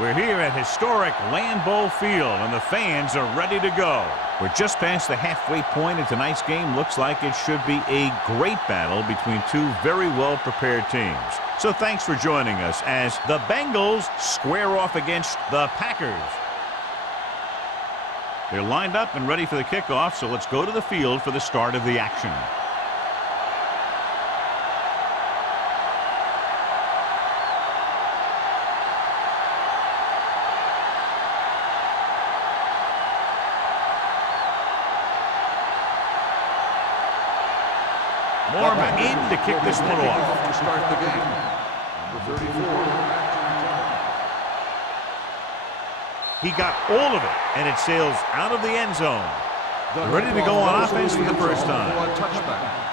We're here at historic Lambeau Field, and the fans are ready to go. We're just past the halfway point, and tonight's game looks like it should be a great battle between two very well-prepared teams. So thanks for joining us as the Bengals square off against the Packers. They're lined up and ready for the kickoff, so let's go to the field for the start of the action. Mormon in to kick this one off. To start the game. Number 34. He got all of it, and it sails out of the end zone. They're ready to go on offense for the first time. For a touchback.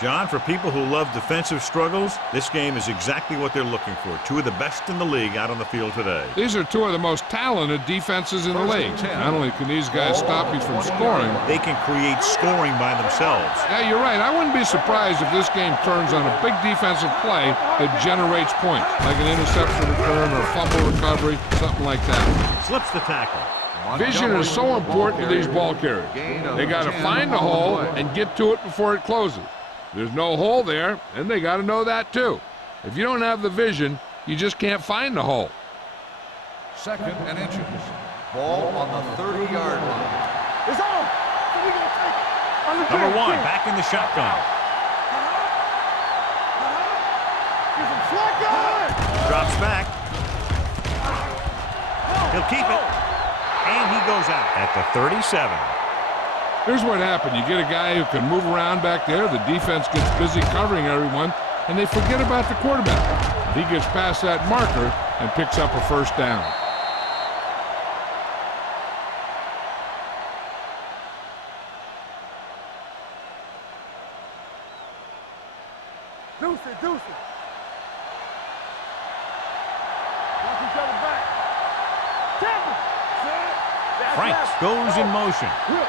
John, for people who love defensive struggles, this game is exactly what they're looking for. Two of the best in the league out on the field today. These are two of the most talented defenses in the league. Not only can these guys stop you from scoring, they can create scoring by themselves. Yeah, you're right. I wouldn't be surprised if this game turns on a big defensive play that generates points, like an interception return or a fumble recovery, something like that. Slips the tackle. Vision is so important to these ball carriers. They got to find the hole and get to it before it closes. There's no hole there, and they got to know that too. If you don't have the vision, you just can't find the hole. 2nd and inches. Ball on the 30-yard line. It's on. We're going to take it. Number 1 back in the shotgun. Drops back. He'll keep it. And he goes out at the 37. Here's what happened. You get a guy who can move around back there. The defense gets busy covering everyone, and they forget about the quarterback. He gets past that marker and picks up a first down. Deuce it, deuce it. Watch each other back. Tackle. Franks goes in motion. Whip.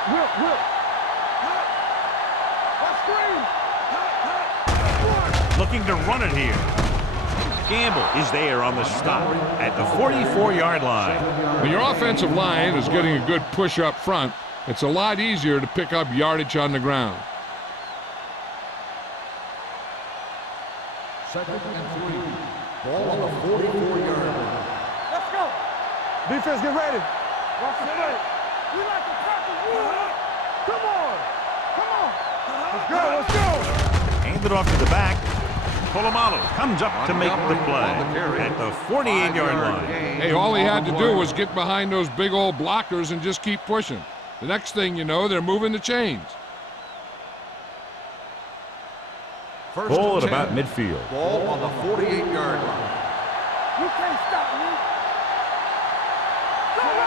Looking to run it here. Gamble is there on the stop at the 44-yard line. When your offensive line is getting a good push up front, it's a lot easier to pick up yardage on the ground. 2nd and 3. Ball on the 44-yard line. Let's go. Defense, get ready. Watch the play. We like to practice. Come on. Let's go. Hand it off to the back. Polamalu comes up to make the play at the 48-yard line. Hey, all he had to do was get behind those big old blockers and just keep pushing. The next thing you know, they're moving the chains. Ball at about midfield. Ball on the 48-yard line. You can't stop me.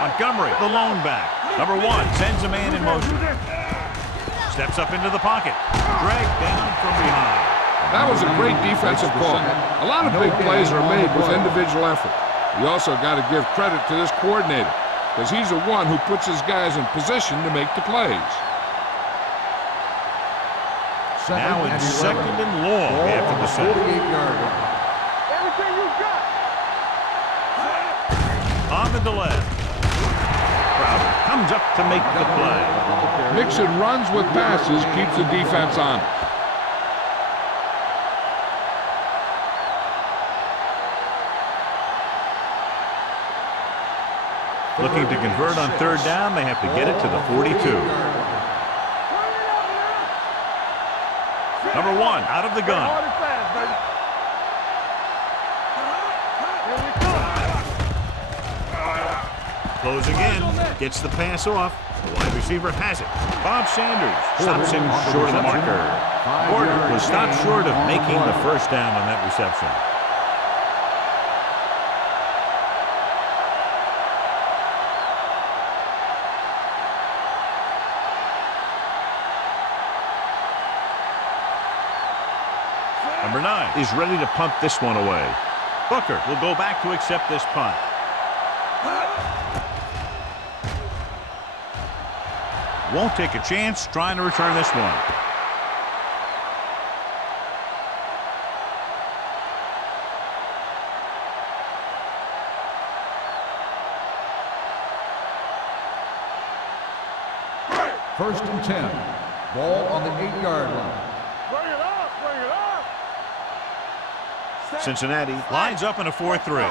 Montgomery, the lone back. Number 1 sends a man in motion. Steps up into the pocket. Dragged down from behind. That was a great defensive call. A lot of big plays are made with individual effort. You also got to give credit to this coordinator, because he's the one who puts his guys in position to make the plays. Now in 2nd and long after the set. 48-yard line. Everything you got. On the delay. Crowder comes up to make the play. Mixing runs with passes keeps the defense on. Looking to convert on 3rd down, they have to get it to the 42. Number 1 out of the gun. Closing in, gets the pass off. The wide receiver has it. Bob Sanders stops him short of the marker. Porter was stopped short of making the first down on that reception. Number 9 is ready to punt this one away. Booker will go back to accept this punt. won't take a chance trying to return this one. First and 10. Ball on the 8-yard line. Bring it up, bring it up. Cincinnati lines up in a 4-3. Let's run,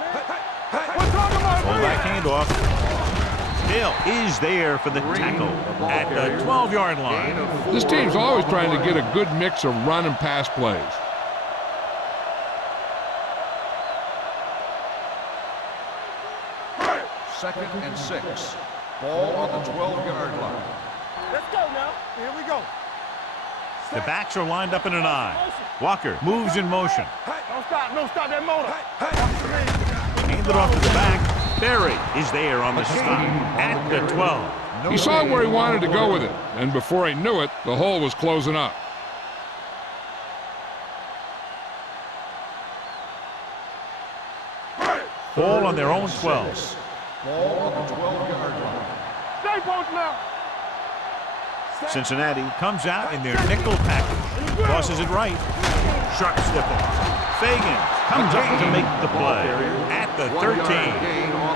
man. We're talking about Fullback handoff. Hill is there for the tackle at the 12-yard line. This team's always trying to get a good mix of run and pass plays. Second and 6. Ball on the 12-yard line. Let's go now. Here we go. The backs are lined up in an I. Walker moves in motion. Don't stop that motor. Handed off to the back. Berry is there on the stop at the 12. He saw where he wanted to go with it, and before he knew it, the hole was closing up. Ball on their own 12. Ball on the 12-yard line. Stay post now. Cincinnati comes out in their nickel package. Tosses it right. Sharp stiffle. Fagan comes up to make the play at the 13.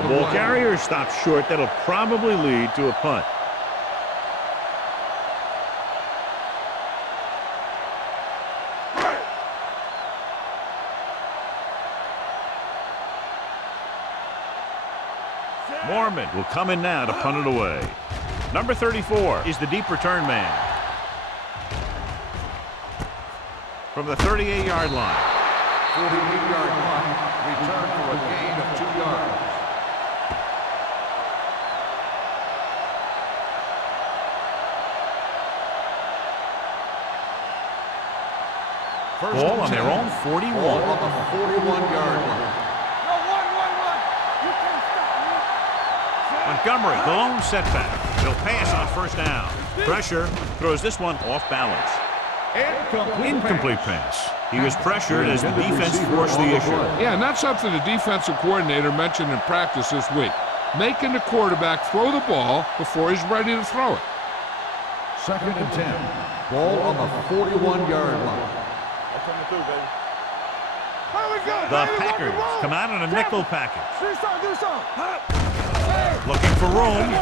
The ball carrier stops short. That'll probably lead to a punt. Mormon will come in now to punt it away. Number 34 is the deep return man. From the 38-yard line. 48-yard punt. Return for a gain of 2 yards. Ball on their own 41. Ball on the 41-yard line. Montgomery, the lone setback. He'll pass on first down. Pressure throws this one off balance. Incomplete pass. He was pressured as the defense forced the issue. Yeah, and that's something the defensive coordinator mentioned in practice this week. Making the quarterback throw the ball before he's ready to throw it. Second and 10. Ball on the 41-yard line. The Packers come out in a nickel package. Do something. Looking for room.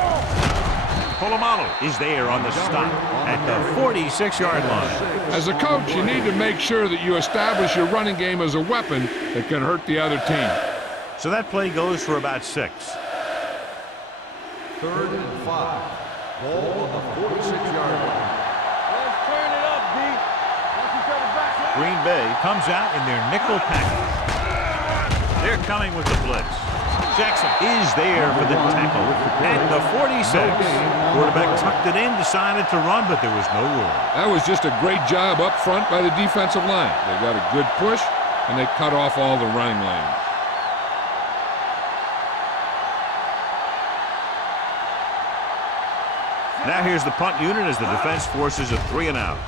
Polamalu is there on the stop at the 46-yard line. As a coach, you need to make sure that you establish your running game as a weapon that can hurt the other team. So that play goes for about 6. Third and 5. Ball on the 46-yard line. Let's turn it up, D. Watch each other back. Green Bay comes out in their nickel package. They're coming with the blitz. Jackson is there for the tackle at the 46. Quarterback tucked it in, decided to run, but there was no room. That was just a great job up front by the defensive line. They got a good push, and they cut off all the running lanes. Now here's the punt unit as the defense forces a 3-and-out.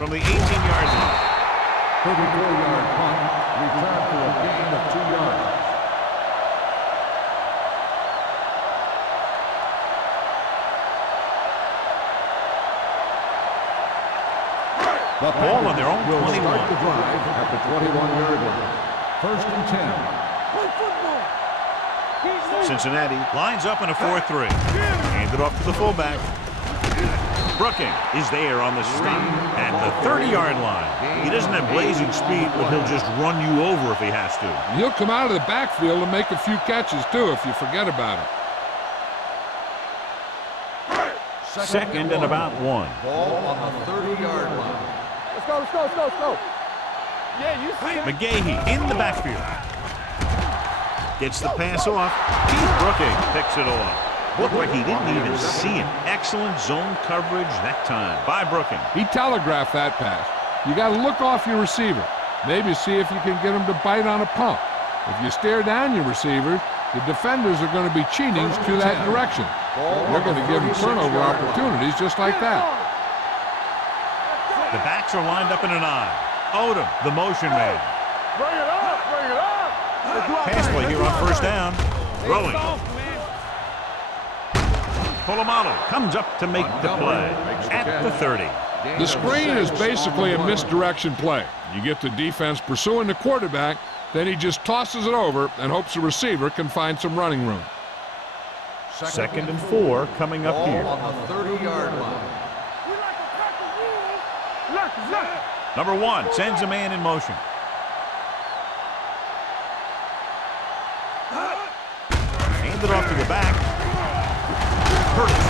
From the 18-yard line. 34-yard punt. Return for a gain of 2 yards. The ball on their own 21. Will start the drive at the 21-yard line. First and 10. Play football. Cincinnati lines up in a 4-3. Handed off to the fullback. Brooking is there on the stop at the 30-yard line. He doesn't have blazing speed, but he'll just run you over if he has to. And he'll come out of the backfield and make a few catches, too, if you forget about it. Second and about 1. Ball on the 30-yard line. Let's go. Yeah, you see it. McGahee in the backfield. Gets the pass off. Keith Brooking picks it off. Looked like he didn't even see it. Excellent zone coverage that time by Brooking. He telegraphed that pass. You got to look off your receiver. Maybe see if you can get him to bite on a pump. If you stare down your receivers, the defenders are going to be cheating to that direction. They're going to give them turnover opportunities just like that. The backs are lined up in an I. Odom, the motion man. Bring it up. Pass play here on first down. Throwing. Polamalu comes up to make the play at the 30. The screen is basically a misdirection play. You get the defense pursuing the quarterback, then he just tosses it over and hopes the receiver can find some running room. 2nd and 4 coming up here. On the 30-yard line. Number 1 sends a man in motion. Handed off to the back. Hurts.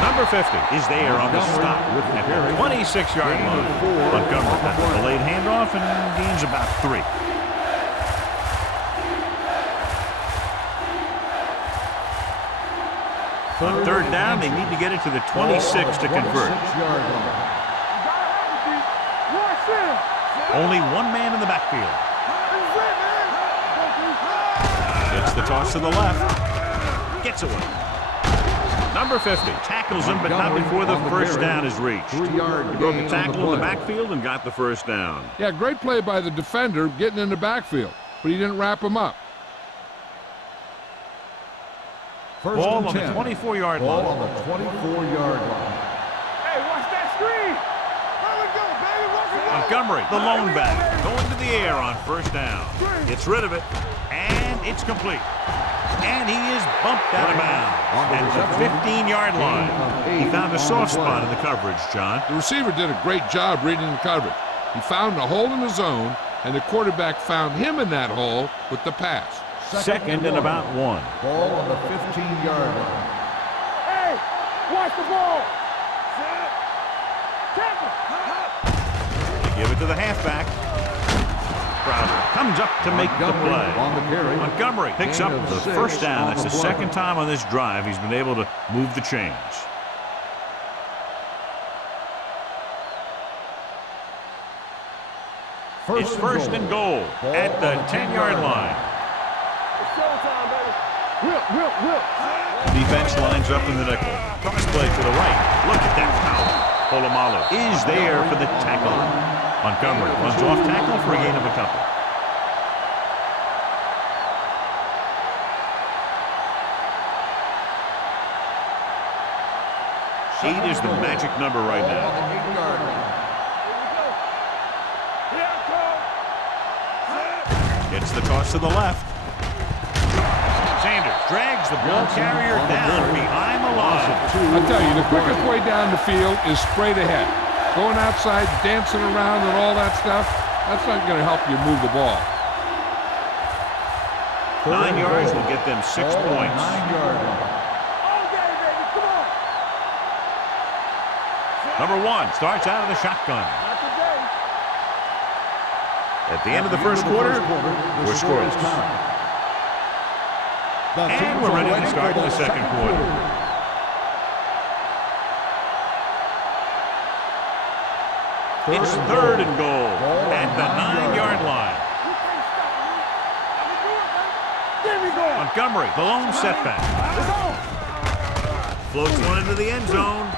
Number 50 is there on the stop at the 26-yard line. Montgomery got the delayed handoff and gains about 3. On 3rd down, they need to get it to the 26 to convert. Only one man in the backfield. It's the toss to the left. Gets away. Number 50 tackles him, but not before the first down is reached. He broke a tackle in the backfield and got the first down. Yeah, great play by the defender getting in the backfield, but he didn't wrap him up. Ball on the 24-yard line. Ball on the 24-yard line. Hey, watch that screen. There we go, baby. Montgomery, the lone back, going to the air on first down. Gets rid of it, and it's complete. And he is bumped out of bounds at the 15-yard line. He found a soft spot in the coverage, John. The receiver did a great job reading the coverage. He found a hole in the zone, and the quarterback found him in that hole with the pass. 2nd and about 1. Ball on the 15-yard line. Hey, watch the ball. Tackle. They give it to the halfback. Crowder comes up to make the play. On the carry. Montgomery picks up the first down. That's the 2nd time on this drive he's been able to move the chains. It's 1st and goal at the 10-yard line. It's showtime, baby. Whip. Defense lines up in the nickel. Toss play to the right. Look at that power. Polamalu is there for the tackle. Montgomery runs off tackle for a gain of a couple. 8 is the magic number right now. On the 8-yard line. Gets the toss to the left. Sanders drags the ball carrier down behind the line. I tell you, the quickest way down the field is straight ahead. Going outside, dancing around and all that stuff, that's not going to help you move the ball. 9 yards will get them 6 points. 9-yard line. Number 1 starts out of the shotgun. At the end of the first quarter, we're scoreless. And we're ready to start the second quarter. It's 3rd and goal at the 9-yard line. Montgomery, the lone setback. Floats one into the end zone.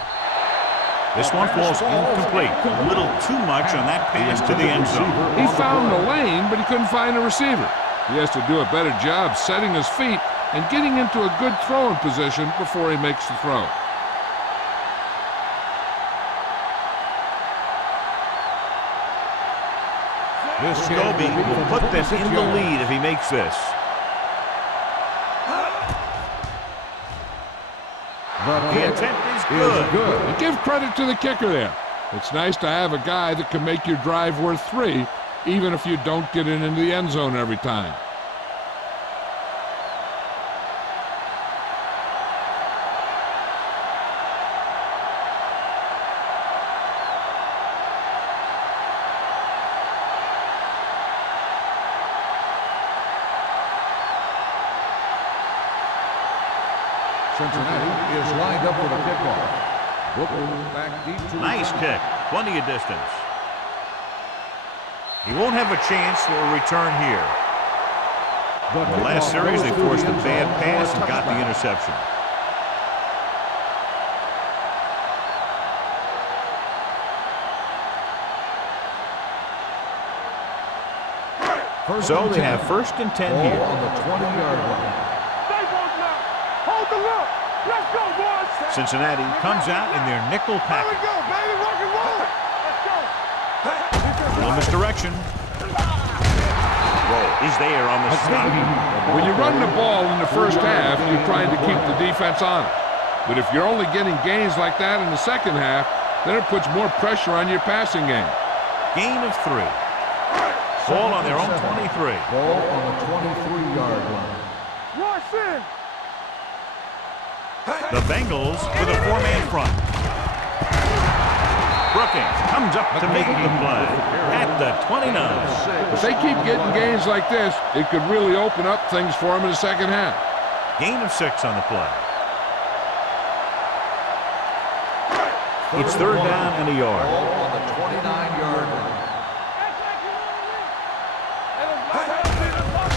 This one falls incomplete. A little too much on that pass to the end zone. He found the lane, but he couldn't find a receiver. He has to do a better job setting his feet and getting into a good throwing position before he makes the throw. Scobie will put them in the lead if he makes this. The attempt is good. And give credit to the kicker there. It's nice to have a guy that can make your drive worth 3, even if you don't get it into the end zone every time. Cincinnati is lined up for the kickoff. Looking back deep to Nice kick. Plenty of distance. He won't have a chance for a return here. The last series, they forced a bad pass and got the interception. So they have 1st and 10 here. on the 20-yard line. the look. Let's go, boys. Cincinnati comes out in their nickel Here we package. go, baby. Rock and roll. Let's go. A little misdirection. Roll is there on the stop. When you run the ball in the first half, you're trying to keep the defense on it. But if you're only getting gains like that in the second half, then it puts more pressure on your passing game. Gain of 3. Ball on their own 23. Ball on the 23-yard line. Rush in. The Bengals with a 4-man front. Brookings comes up to make the play at the 29. If they keep getting gains like this, it could really open up things for them in the second half. Gain of 6 on the play. It's 3rd down and a yard. Ball on the 29-yard line.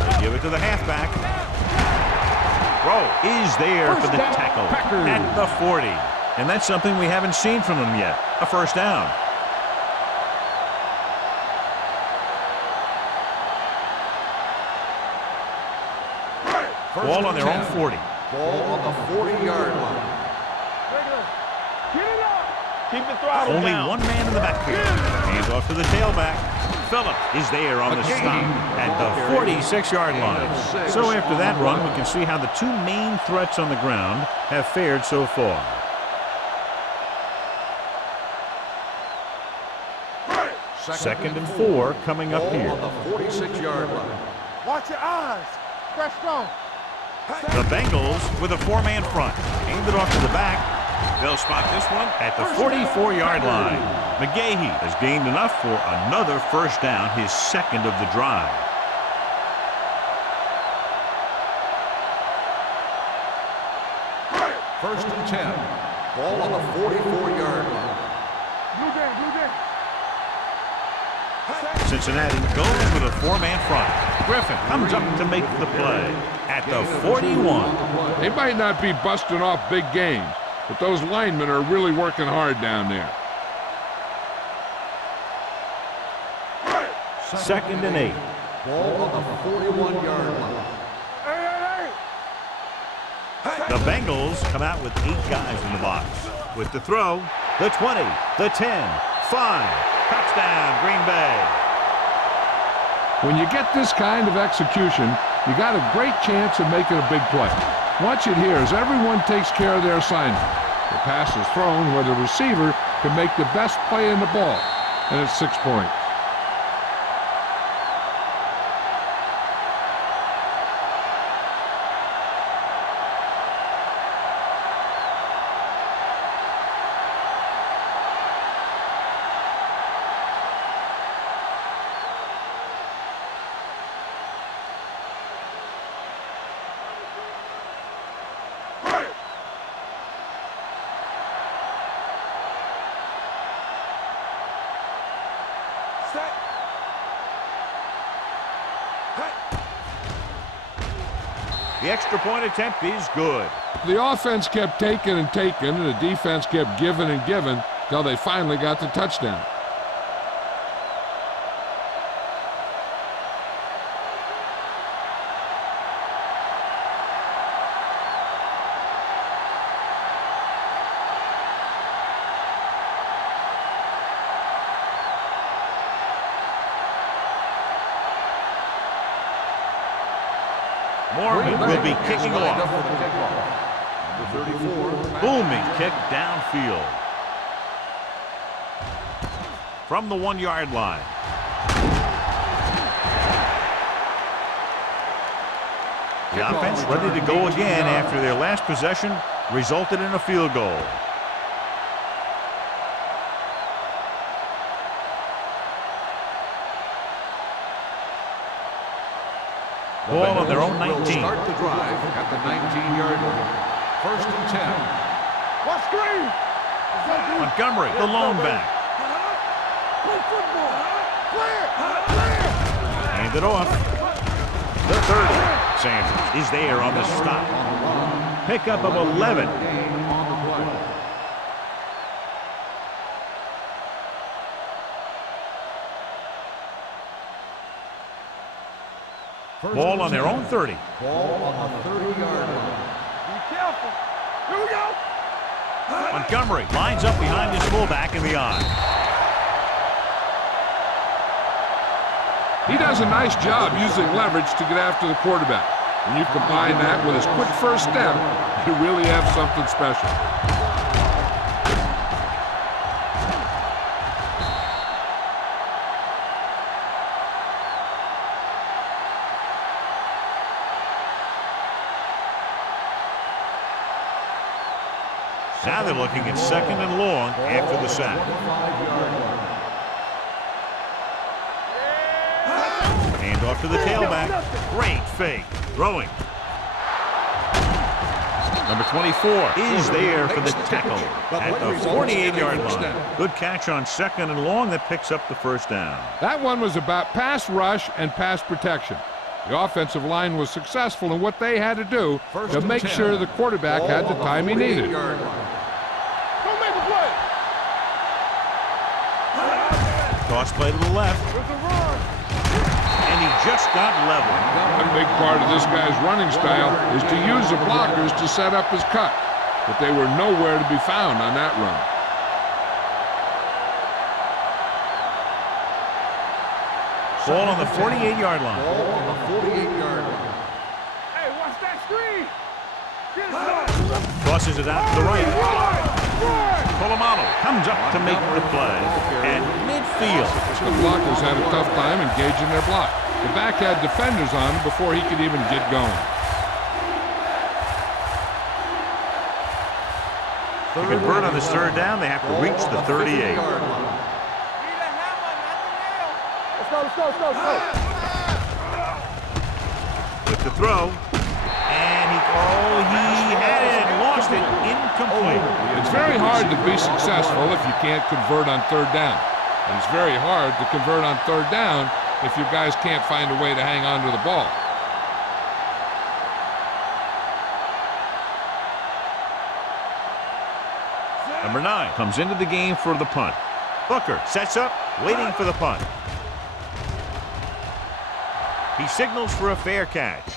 They give it to the halfback. Rowe is there for the tackle at the 40. And that's something we haven't seen from them yet. A first down. Ball on their own 40. Ball on the 40-yard line. Get it up. Keep the throttle Only down. one man in the backfield. Hands off to the tailback. Phillips is there on the stop at the 46-yard line. So after that run, we can see how the two main threats on the ground have fared so far. Second and 4 coming up here. On the 46-yard line. Watch your eyes. Stretch strong. The Bengals with a 4-man front. Aimed it off to the back. They'll spot this one at the 44-yard line. McGahee has gained enough for another first down, his second of the drive. First and 10. Ball on the 44-yard line. Blue game, blue game. Cincinnati goes with a 4-man front. Griffin comes up to make the play at the 41. They might not be busting off big games, but those linemen are really working hard down there. Second and 8. Ball on the 41-yard line. Hey, hey, hey. The Bengals come out with 8 guys in the box. With the throw, the 20, the 10, 5. Touchdown, Green Bay. When you get this kind of execution, you got a great chance of making a big play. Watch it here as everyone takes care of their assignment. The pass is thrown where the receiver can make the best play in the ball, and it's 6 points. The extra point attempt is good. The offense kept taking and taking, and the defense kept giving and giving until they finally got the touchdown. Morgan will be kicking Lined up off. for the kickoff. Number 34. Booming kick downfield. From the 1-yard line. The offense ready to go again after their last possession resulted in a field goal. Ball on their own 19. Will start the drive at the 19-yard line. First and 10. Watch screen. Montgomery, the lone back. Play football. Play it. Play it. Hand it off. The 30. Sanders is there on the stop. Pickup of 11. Gain on the play. Ball on their own 30. Ball on the 30-yard line. Be careful. Montgomery lines up behind his fullback in the I. He does a nice job using leverage to get after the quarterback. When you combine that with his quick first step, you really have something special. Now they're looking at 2nd and long after the sack. Hand off to the tailback. Great fake. Throwing. Number 24 is there for the tackle at the 48-yard line. Good catch on 2nd and long that picks up the first down. That one was about pass rush and pass protection. The offensive line was successful in what they had to do to make sure the quarterback had the time he needed. Don't make a play. Toss play to the left. And he just got level. A big part of this guy's running style is to use the blockers to set up his cut, but they were nowhere to be found on that run. Ball on the 48-yard line. Hey, watch that screen. Get it. Tosses it out to the right. Polamalu comes up to make the play. At midfield. The blockers had a tough time engaging their block. The back had defenders on him before he could even get going. To convert on this 3rd down, they have to reach the 38. Let's go. With the throw. And he had it, lost it, incomplete. It's very hard to be successful if you can't convert on 3rd down. And it's very hard to convert on 3rd down if your guys can't find a way to hang on to the ball. Number 9 comes into the game for the punt. Booker sets up, waiting for the punt. He signals for a fair catch.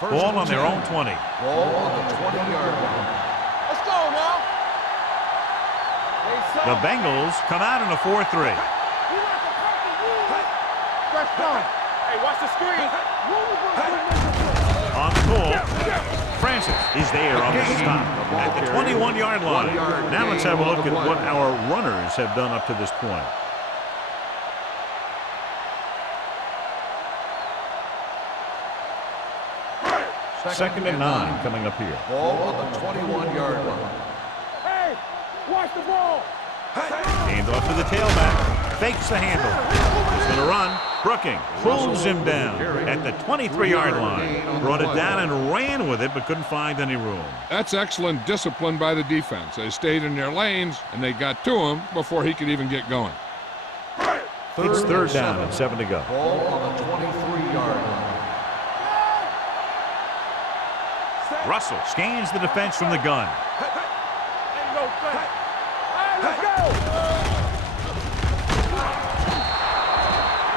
Ball on their own 20. Ball on the 20-yard line. Let's go now. The Bengals come out in a 4-3. Fresh punt. Hey, watch the screen. On the pull, Francis is there on the stop at the 21-yard line. Now let's have a look at what our runners have done up to this point. Second and 9 coming up here. Ball on the 21-yard line. Hey, watch the ball. Hand off to the tailback. Fakes the handle. He's going to run. Brooking pulls him down at the 23-yard line. Brought it down and ran with it, but couldn't find any room. That's excellent discipline by the defense. They stayed in their lanes, and they got to him before he could even get going. It's 3rd down and 7 to go. Ball on the 23-yard line. Russell scans the defense from the gun.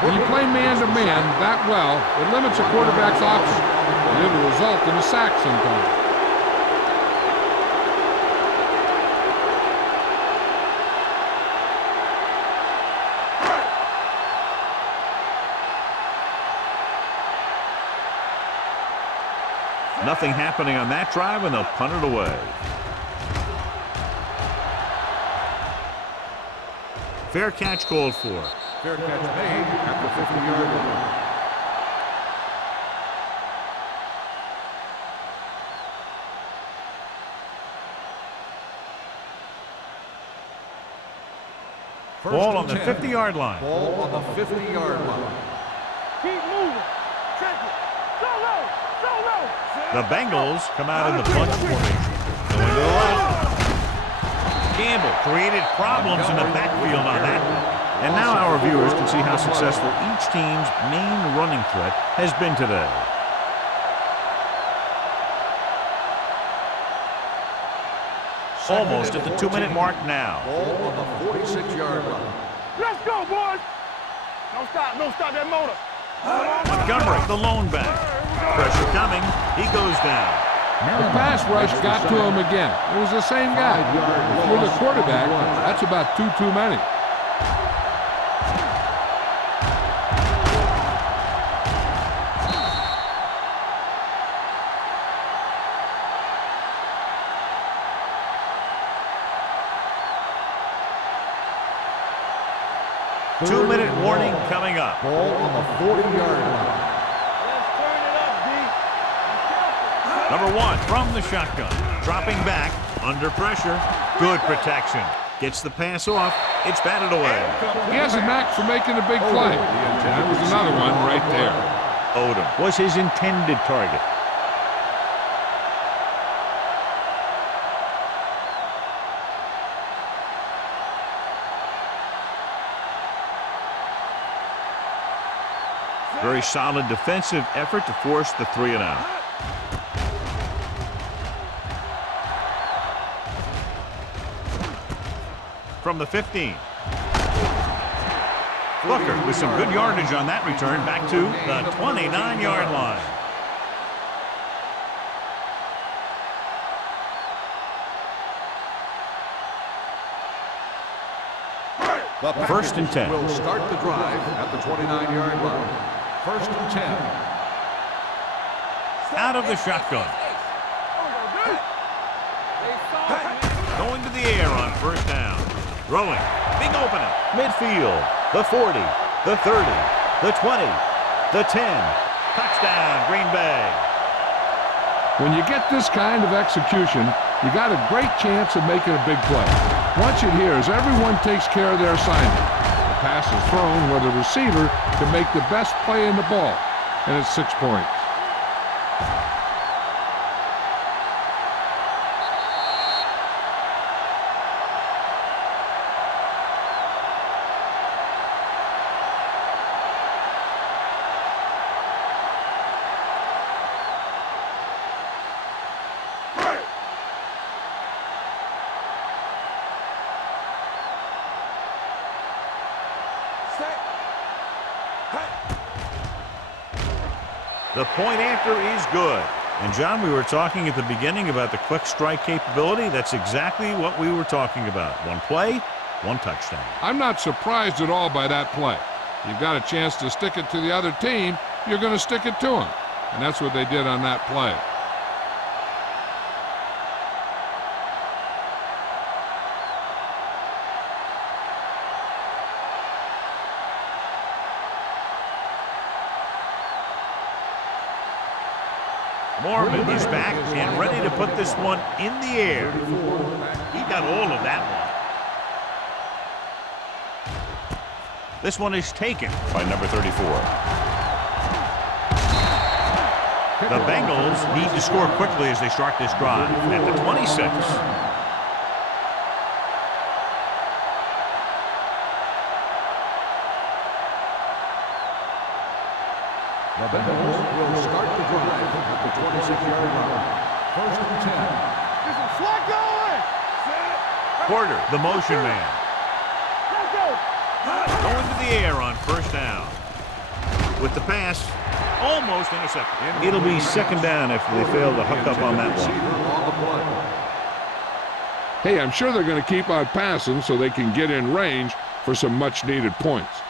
When you play man-to-man that well, it limits a quarterback's options, and it'll result in a sack sometimes. Nothing happening on that drive, and they'll punt it away. Fair catch called for. Fair catch made at the 50-yard line. Ball on the 50-yard line. Ball on the 50-yard line. Keep moving. Check it. Go low. The Bengals come out in the bunch formation. Going to the left. Campbell created problems in the backfield on that one. And now our viewers can see how successful each team's main running threat has been today. Almost at the 2-minute mark now. Ball on the 46-yard line. Let's go, boys. Don't stop that motor. Montgomery, the lone back. Pressure coming. He goes down. The pass rush got to him again. It was the same guy. If you're the quarterback, that's about two too many. Two-minute warning coming up. Ball on the 40-yard line. Let's turn it up, D. Number 1 from the shotgun. Dropping back, under pressure. Good protection. Gets the pass off. It's batted away. He has a knack for making a big play. That was another one right there. Odom was his intended target. Very solid defensive effort to force the 3-and-out. From the 15. Booker with some good yardage on that return back to the 29-yard line. The First and 10. Will start the drive at the 29-yard line. First and 10. Out of the shotgun. Going to the air on first down. Throwing. Big opening. Midfield. The 40. The 30. The 20. The 10. Touchdown, Green Bay. When you get this kind of execution, you got a great chance of making a big play. Watch it here as everyone takes care of their assignment. The pass is thrown where the receiver can make the best play in the ball, and it's 6 points. The point after is good. And, John, we were talking at the beginning about the quick strike capability. That's exactly what we were talking about. One play, one touchdown. I'm not surprised at all by that play. You've got a chance to stick it to the other team, you're going to stick it to them. And that's what they did on that play. Mormon is back and ready to put this one in the air. He got all of that one. This one is taken by number 34. The Bengals need to score quickly as they start this drive at the 26. The Bengals will start the drive at the 26-yard line. First and 10. There's a slot going. Porter, the motion man. Let's go. Going to the air on first down. With the pass, almost intercepted. It'll be second down after they fail to hook up on that one. Hey, I'm sure they're going to keep on passing so they can get in range for some much-needed points.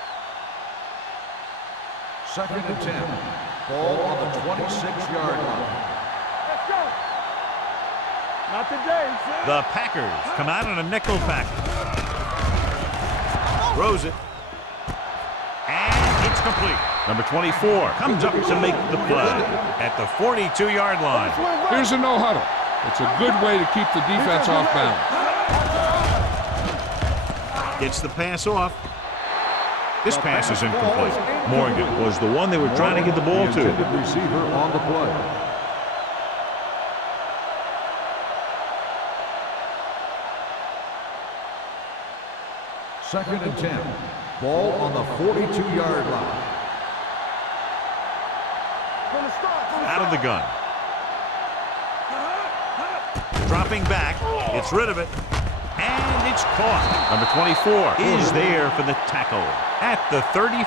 Second and 10. Ball on the 26-yard line. Let's go. Not today. The Packers come out in a nickel package. Throws it. And it's complete. Number 24 comes up to make the play at the 42-yard line. Here's a no-huddle. It's a good way to keep the defense off balance. Gets the pass off. This pass is incomplete. Morgan was the one they were trying to get the ball to. Receiver on the play. Second and 10. Ball on the 42-yard line. Out of the gun. Dropping back. Gets rid of it. And it's caught. Number 24 is there for the tackle at the 34. A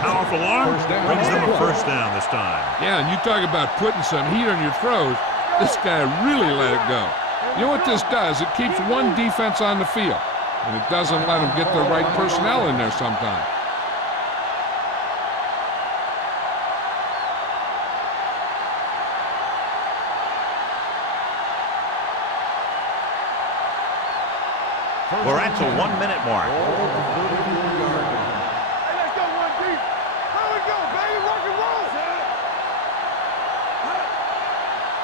powerful arm brings them a first down this time. Yeah, and you talk about putting some heat on your throws. This guy really let it go. You know what this does? It keeps one defense on the field, and it doesn't let them get the right personnel in there sometimes. We're at the 1 minute mark. Hey, let's go one deep. There we go, baby. Rock and roll.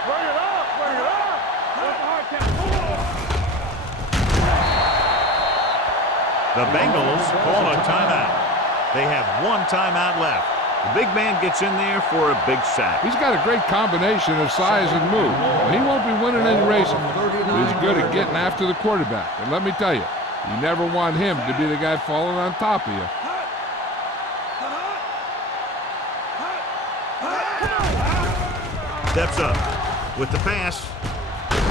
Bring it up. Bring it up. That's a hard count. The Bengals call a timeout. They have one timeout left. The big man gets in there for a big sack. He's got a great combination of size and move. He won't be winning any races, but he's good at getting after the quarterback. And let me tell you, you never want him to be the guy falling on top of you. Steps up with the pass.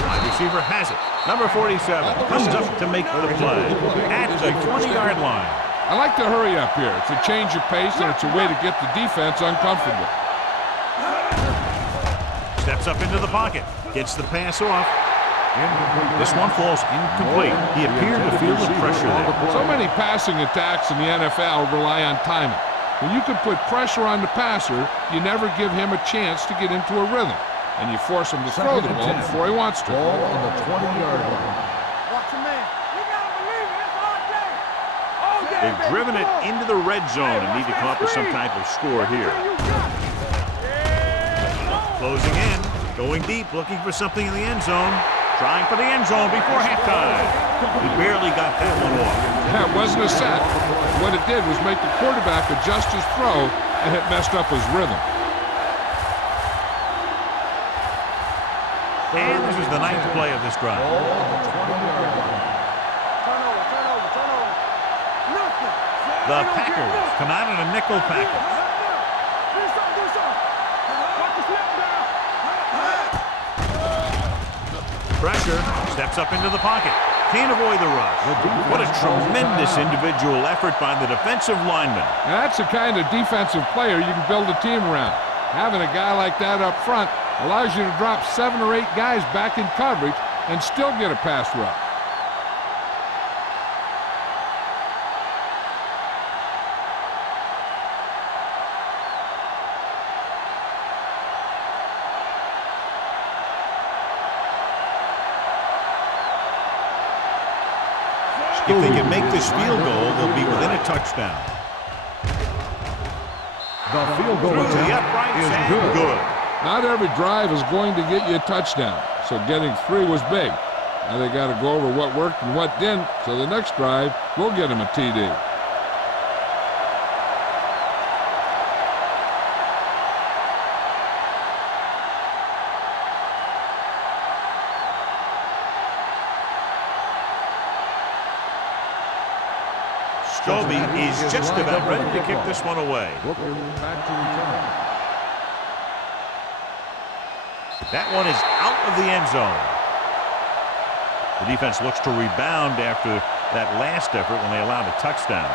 Wide receiver has it. Number 47 comes up to make the play at the 20-yard line. I like to hurry up here. It's a change of pace, and it's a way to get the defense uncomfortable. Steps up into the pocket. Gets the pass off. This one falls incomplete. He appeared to feel the pressure there. So many passing attacks in the NFL rely on timing. When you can put pressure on the passer, you never give him a chance to get into a rhythm, and you force him to throw the ball before he wants to. Ball on the 20-yard line. Watch your man. You gotta believe it. It's all day. All day, They've baby. driven it Come on. into the red zone and need to come up with some type of score here. You got it. Yeah, Closing in, going deep, looking for something in the end zone. Trying for the end zone before halftime. He barely got that one off. Yeah, it wasn't a set. What it did was make the quarterback adjust his throw, and it messed up his rhythm. And this is the ninth play of this drive. Turn over. Nothing. The Packers come out in a nickel package. Do something. Watch the snap down. Pressure, steps up into the pocket. Can't avoid the rush. What a tremendous individual effort by the defensive lineman. Now, that's the kind of defensive player you can build a team around. Having a guy like that up front allows you to drop 7 or 8 guys back in coverage and still get a pass rush. If they can make this field goal, they'll be within a touchdown. The field goal Through the attempt uprights is and good. good. Not every drive is going to get you a touchdown, so getting 3 was big. Now they got to go over what worked and what didn't, so the next drive will get him a TD. Scobie is just about ready to kick this one away. Booker back to return. That one is out of the end zone. The defense looks to rebound after that last effort when they allowed a touchdown.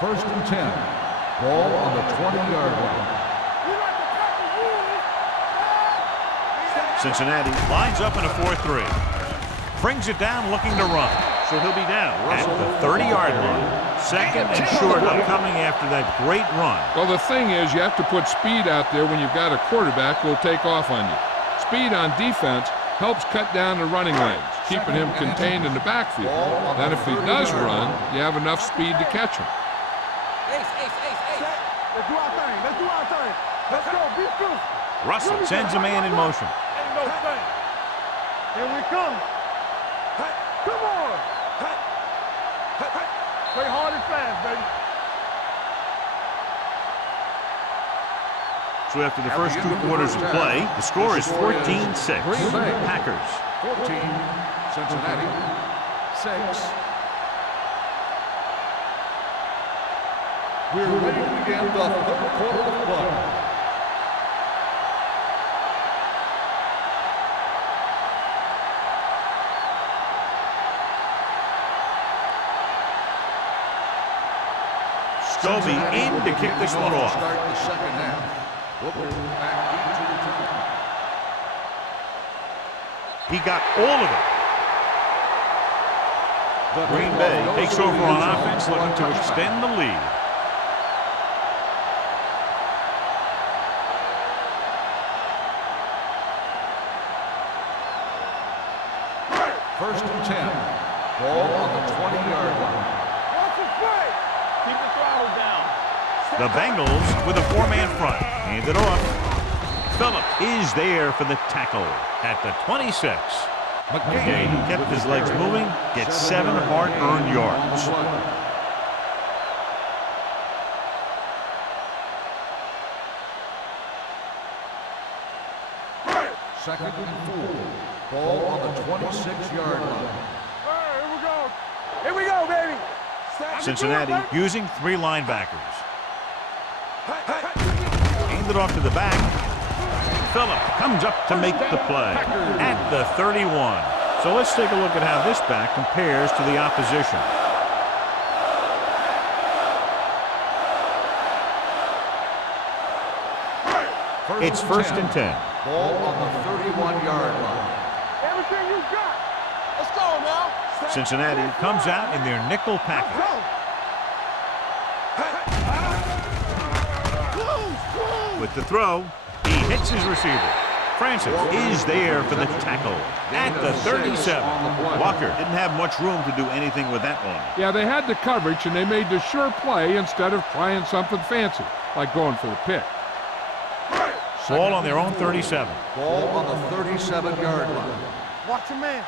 First and 10. Ball on the 20-yard line. Cincinnati lines up in a 4-3. Brings it down looking to run. So he'll be down at the 30-yard line. Second and short upcoming after that great run. Well, the thing is, you have to put speed out there when you've got a quarterback who will take off on you. Speed on defense helps cut down the running lanes, keeping him contained in the backfield. Then if he does run, you have enough speed to catch him. Let's do our thing. Let's go. Be true. Russell sends a man in motion. Ain't no thing. Here we come. Come on. Play hard and fast, baby. So after the first 2 quarters of play, the score is 14-6. Packers. 14, Cincinnati, 6. We're ready to begin the third quarter of play. Scobie in to kick this one off. Start the second half. Booker back into the He got all of it. Green Bay takes over on offense, looking to extend the lead. First and 10. Ball on the 20-yard line. Watch it play. Keep the throttle down. The Bengals with a four-man front. Hand it off. Phillip is there for the tackle at the 26. McGahee kept his legs moving, gets 7 hard-earned yards. Second and 4. Ball on the 26-yard line. All right, here we go. Here we go, baby. Cincinnati using 3 linebackers. Hand it off to the back. Phillip comes up to make the play at the 31. So let's take a look at how this back compares to the opposition. It's first and 10. Ball on the 31-yard line. Everything you got. Let's go now. Cincinnati comes out in their nickel package. With the throw, he hits his receiver. Francis is there for the tackle at the 37. Walker didn't have much room to do anything with that one. Yeah, they had the coverage, and they made the sure play instead of trying something fancy, like going for the pick. Ball on their own 37. Ball on the 37-yard line. Watch your man.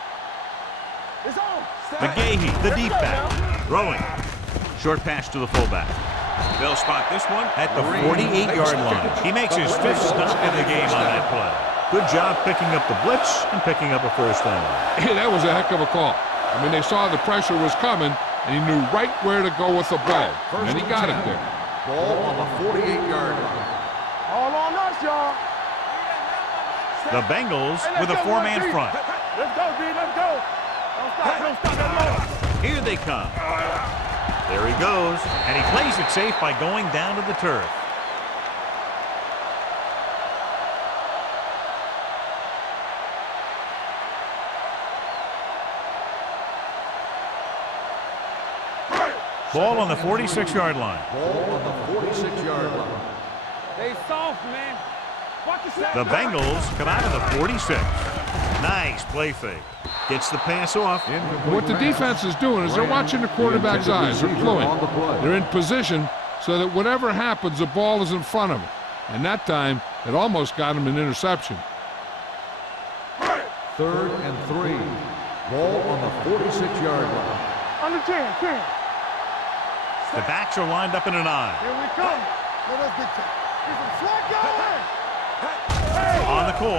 It's on. McGahee, the deep back, throwing. Short pass to the fullback. They'll spot this one at the 48-yard line. He makes his 5th stop in the game on that play. Good job picking up the blitz and picking up a first down. Hey, that was a heck of a call. I mean, they saw the pressure was coming, and he knew right where to go with the ball. And he got it there. Ball on the 48-yard line. All on us, y'all. The Bengals with a 4-man front. Let's go, B. Let's go. Don't stop. Don't stop that low. Here they come. There he goes, and he plays it safe by going down to the turf. Ball on the 46-yard line. Ball on the 46-yard line. They soft, man. Watch your The Bengals come out of the 46. Nice play fake. Gets the pass off. What the defense is doing is they're watching the quarterback's eyes. They're fluent. They're in position so that whatever happens, the ball is in front of them. And that time, it almost got him an interception. Third and 3. Ball on the 46-yard line. Under 10, 10. The backs are lined up in an eye. Here we come. Let us get to. He's a flag going. On the call,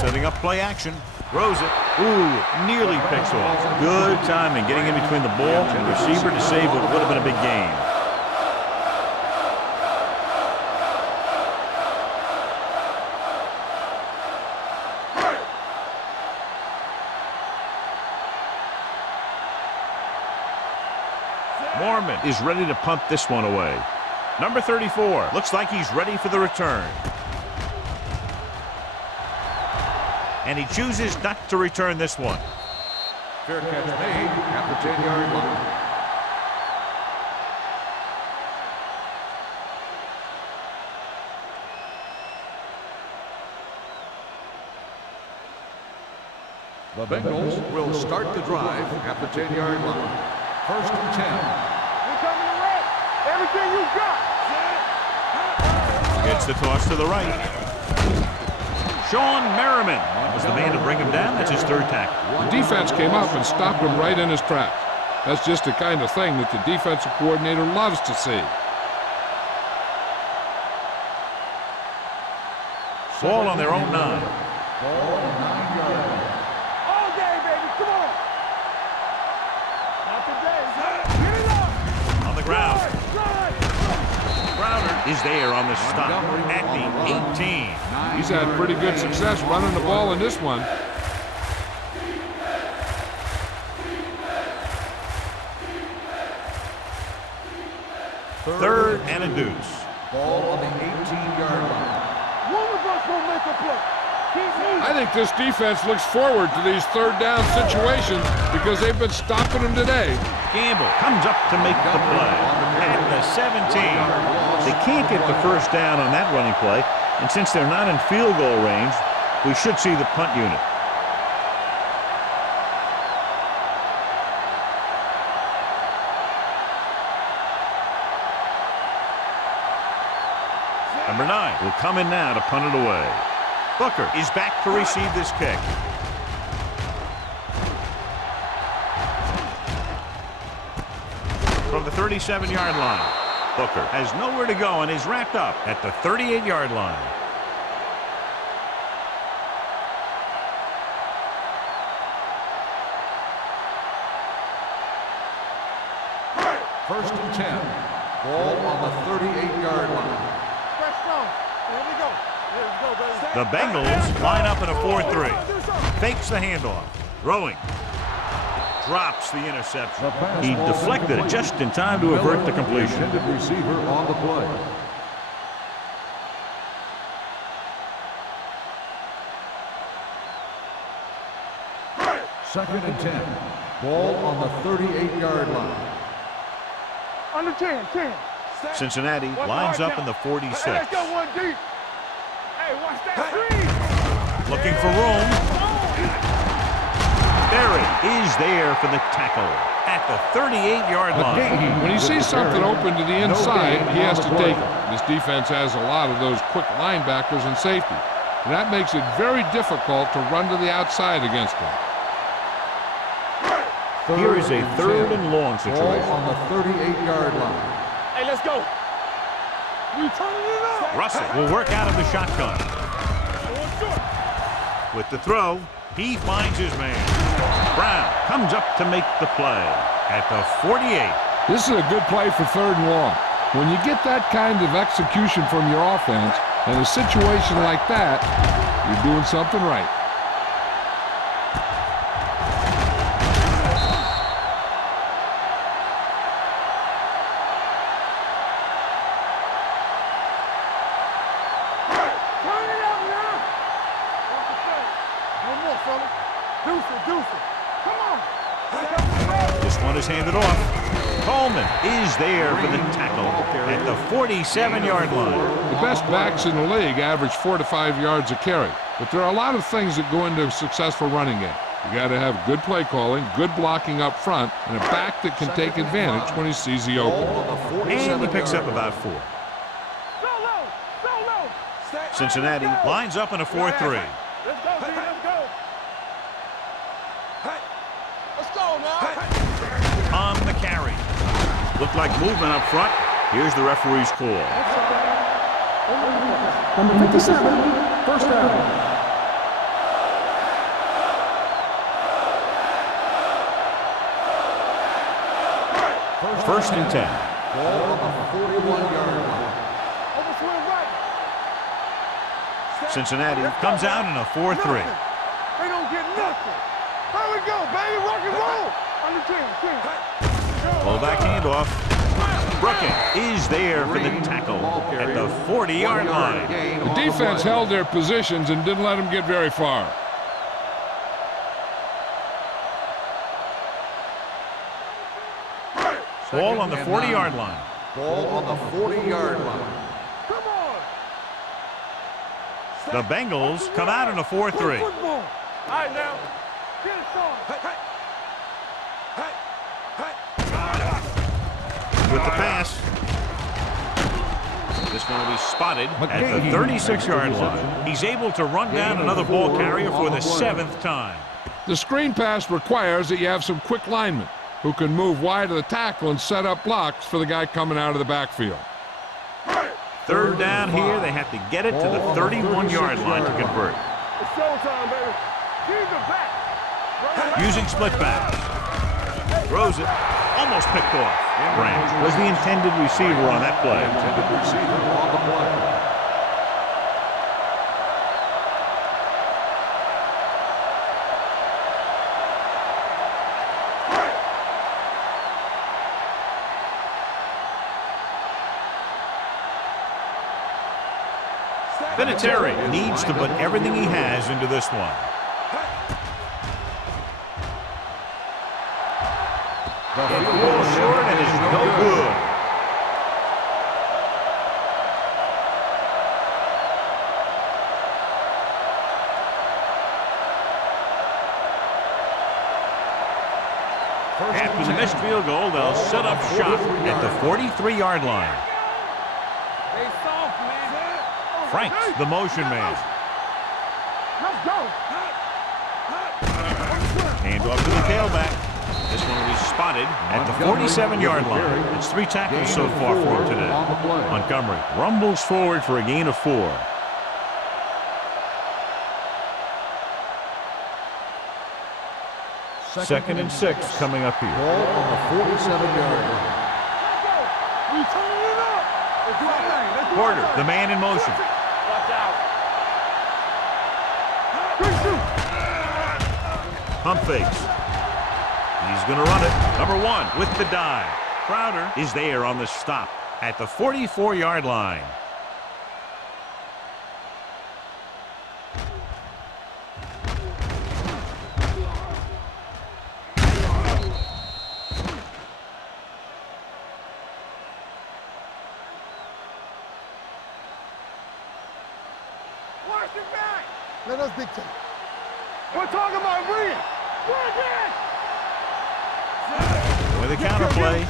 setting up play action. Throws it. Ooh, nearly picks off. Good timing getting in between the ball and the receiver to save what would have been a big game. Mormon is ready to pump this one away. Number 34 looks like he's ready for the return. And he chooses not to return this one. Fair catch made at the 10-yard line. The Bengals will start the drive at the 10-yard line. First and 10. We're coming to red. Everything you got. Gets the toss to the right. Sean Merriman was the man to bring him down. That's his 3rd tackle. The defense came up and stopped him right in his tracks. That's just the kind of thing that the defensive coordinator loves to see. Ball on their own 9. Ball 9-yard line. All day, baby. Come on. Not today. Get it up. On the ground. Drive. is there on the stop at the 18. He's had pretty good success running the ball in this one. Third and a deuce. Ball on the 18-yard line. One of us will make a play. I think this defense looks forward to these third down situations because they've been stopping them today. Gamble comes up to make the play at the 17. They can't get the first down on that running play, and since they're not in field goal range, we should see the punt unit. Number 9 will come in now to punt it away. Booker is back to receive this kick. From the 37-yard line, Booker has nowhere to go and is wrapped up at the 38-yard line. First and 10. Ball on the 38-yard line. The Bengals line up in a 4-3. Fakes the handoff. Throwing. Drops the interception. He deflected it just in time to avert the completion. Intended receiver on the play. Second and 10. Ball on the 38-yard line. Under 10. Cincinnati lines up in the 46. Hey, let's go one deep. Hey, watch that screen. Looking for room. Berry is there for the tackle at the 38-yard line. When he sees something open to the inside, he has to take it. This defense has a lot of those quick linebackers and safety, and that makes it very difficult to run to the outside against them. Here is a third and long situation. Ball on the 38-yard line. Hey, let's go. We turning it up. Russell will work out of the shotgun. With the throw, he finds his man. Brown comes up to make the play at the 48. This is a good play for third and long. When you get that kind of execution from your offense in a situation like that, you're doing something right. This one is handed off. Coleman is there for the tackle at the 47-yard line. The best backs in the league average 4 to 5 yards a carry, but there are a lot of things that go into a successful running game. You got to have good play calling, good blocking up front, and a back that can take advantage when he sees the opening. And he picks up about 4. Cincinnati lines up in a 4-3. Let's go, D, let's go. Let's go now. On the carry. Looked like movement up front. Here's the referee's call. Number 57, first down. First and 10. Ball on the 41-yard line. Overswing right. Cincinnati comes out in a 4-3. They don't get nothing. There we go, baby. Rock and roll. Under 10. Pull back handoff. Brooking is there for the tackle at the 40-yard line. The defense held their positions and didn't let them get very far. Ball on the 40-yard line. Ball on the 40-yard line. Come on. The Bengals come out in a 4-3. Football. All right, now. Get it started. With the pass. This one will be spotted at the 36-yard line. He's able to run down another ball carrier for the 7th time. The screen pass requires that you have some quick linemen who can move wide of the tackle and set up blocks for the guy coming out of the backfield. Third down here. They have to get it to the 31-yard line to convert. It's showtime, baby. Keep it back. Using split pass. Throws it. Almost picked off. Branch was the intended receiver on that play. Intended receiver on the play. Vinatieri needs to put everything he has into this one. The It field falls short and is no good. After the missed field goal, they'll set up shop at the 43-yard line. Frank's the motion man. Let's go. Hand off to the tailback. This one will be spotted at the 47-yard line. It's 3 tackles so far for him today. Montgomery rumbles forward for a gain of 4. Second and 6 coming up here. Ball on the 47-yard line. We turning it up. Let's do our thing. Let's do our Porter, thing. the man in motion. Watch out. Great shoot. Pump fakes. He's going to run it. Number 1 with the dive. Crowder is there on the stop at the 44-yard line. Watch your back. Let us dictate. We're talking about Reed. Work it. With a counterplay.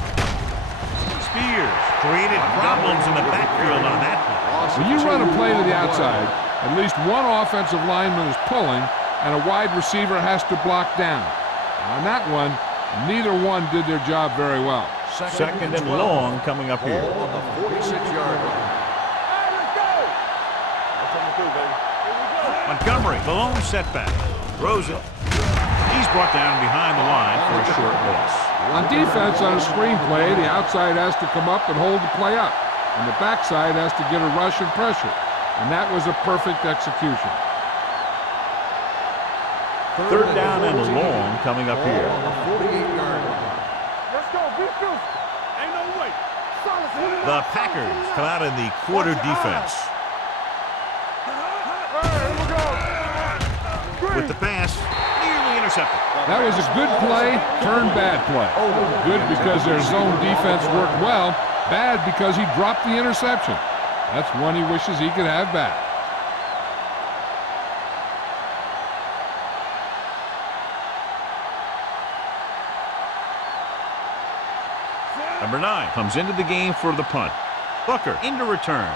Spears created problems in the backfield on that one. When you run a play to the outside, at least one offensive lineman is pulling, and a wide receiver has to block down. On that one, neither one did their job very well. Second and long coming up here. Ball on the 46-yard line. Hey, let's go. What's coming through, baby? Here we go. Montgomery, the lone setback. Throws it. He's brought down behind the line for a short loss. On defense, on a screen play, the outside has to come up and hold the play up, and the backside has to get a rush and pressure, and that was a perfect execution. Third down and long coming up here. Ball on the 48-yard line. Let's go. Be fierce. Ain't no way. Solid. The Packers come out in the quarter defense. Hey, here we go. With the pass, nearly intercepted. That was a good play, turned bad play. Good because their zone defense worked well, bad because he dropped the interception. That's one he wishes he could have back. Number 9 comes into the game for the punt. Booker into return.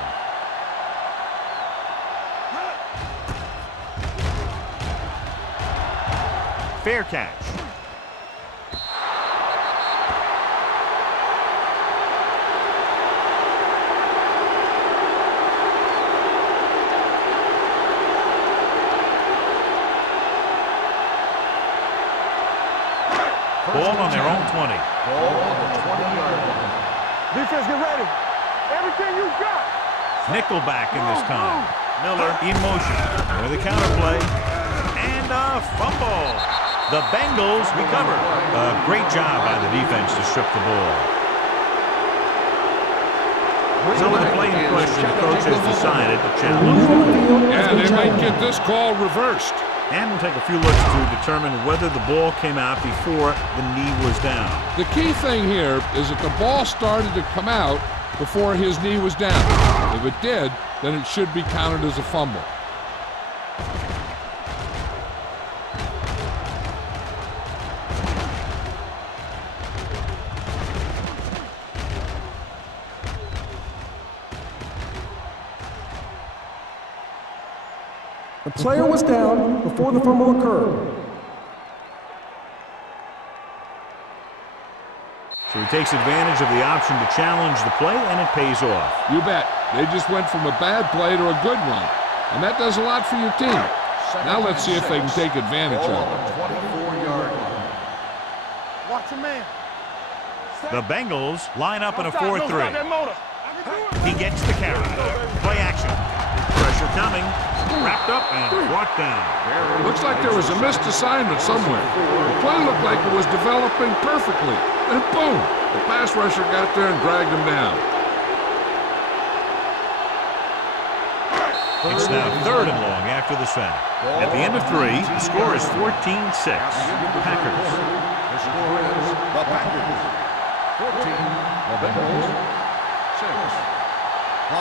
Fair catch. Ball on their own 20. Ball on the 20-yard line. Defense, get ready. Everything you got. Nickelback in this time. Miller in motion. With a counterplay. And a fumble. The Bengals recover. A great job by the defense to strip the ball. So with the play in question, the coach has decided to challenge. Yeah, they might get this call reversed. And we'll take a few looks to determine whether the ball came out before the knee was down. The key thing here is that the ball started to come out before his knee was down. If it did, then it should be counted as a fumble. The player was down before the fumble occurred. So he takes advantage of the option to challenge the play, and it pays off. You bet. They just went from a bad play to a good one. And that does a lot for your team. Now let's see if they can take advantage Ball of on it. the 24-yard line. Watch your man. The Bengals line up in a 4-3. He gets the carry. Play action. Pressure coming. Wrapped up and brought down. Looks like there was a missed assignment somewhere. The play looked like it was developing perfectly. And boom! The pass rusher got there and dragged him down. It's now 3rd and long after the sack. At the end of 3, the score is 14-6. Packers. The score is the Packers 14, the Bengals 6.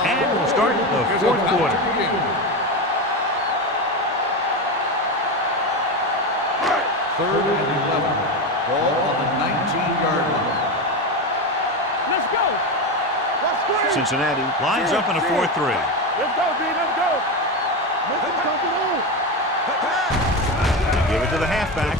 And we'll start the 4th quarter. Third and 11. Ball on the 19-yard line. Let's go. Let's go. Cincinnati lines up in a 4-3. Let's go, B. Let's go. Let's go. Give it to the halfback.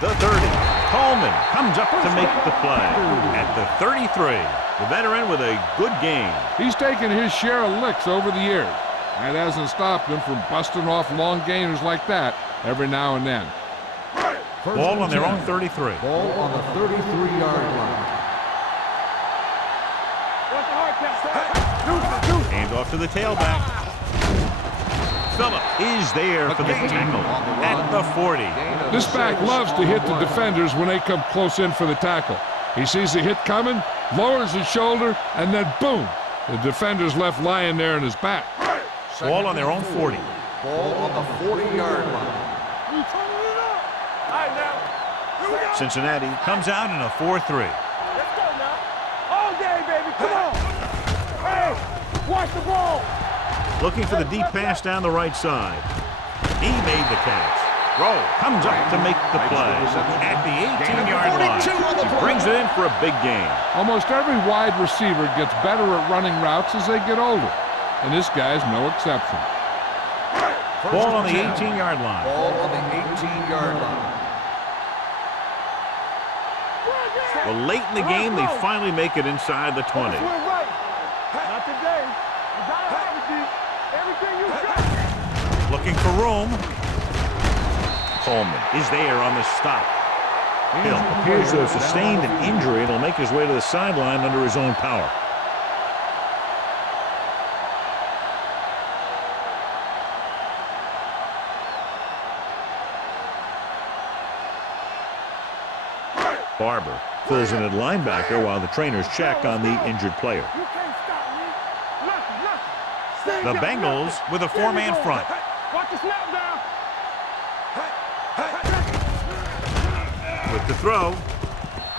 The 30. Coleman comes up to make the play. At the 33, the veteran with a good game. He's taken his share of licks over the years. That hasn't stopped him from busting off long gainers like that every now and then. Ball on their own 33. Ball on the 33-yard line. Hand off to the tailback. Phillip is there for the tackle at the 40. This back loves to hit the defenders when they come close in for the tackle. He sees the hit coming, lowers his shoulder, and then boom! The defender's left lying there in his back. Ball on their own 40. Ball on the 40-yard line. Cincinnati comes out in a 4-3. Let's go now. All day, baby. Come on. Hey, watch the ball. Looking for the deep pass down the right side. He made the catch. Rowe comes up to make the play. At the 18-yard line, he brings it in for a big gain. Almost every wide receiver gets better at running routes as they get older, and this guy's no exception. Ball on the 18-yard line. Ball on the 18-yard line. Well, late in the game, they finally make it inside the 20. Not today. You gotta have it, D. Everything you got. Looking for room. Coleman is there on the stop. Hill appears to have sustained an injury and will make his way to the sideline under his own power. Barber fills in at linebacker while the trainers check on the injured player. You can't stop me. Nothing. The Bengals with a 4-man front. Watch the snap down. With the throw,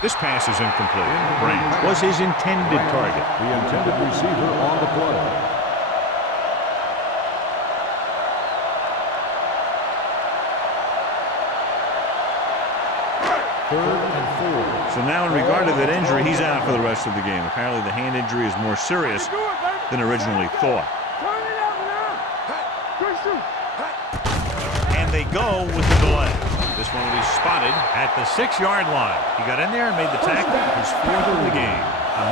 this pass is incomplete. Branch was his intended target. The intended receiver on the play. Third and 4. So now in regard to that injury, he's out for the rest of the game. Apparently the hand injury is more serious than originally thought. Turn it out now. Good shoot. And they go with the delay. This one will be spotted at the 6-yard line. He got in there and made the tackle. His 4th of the game.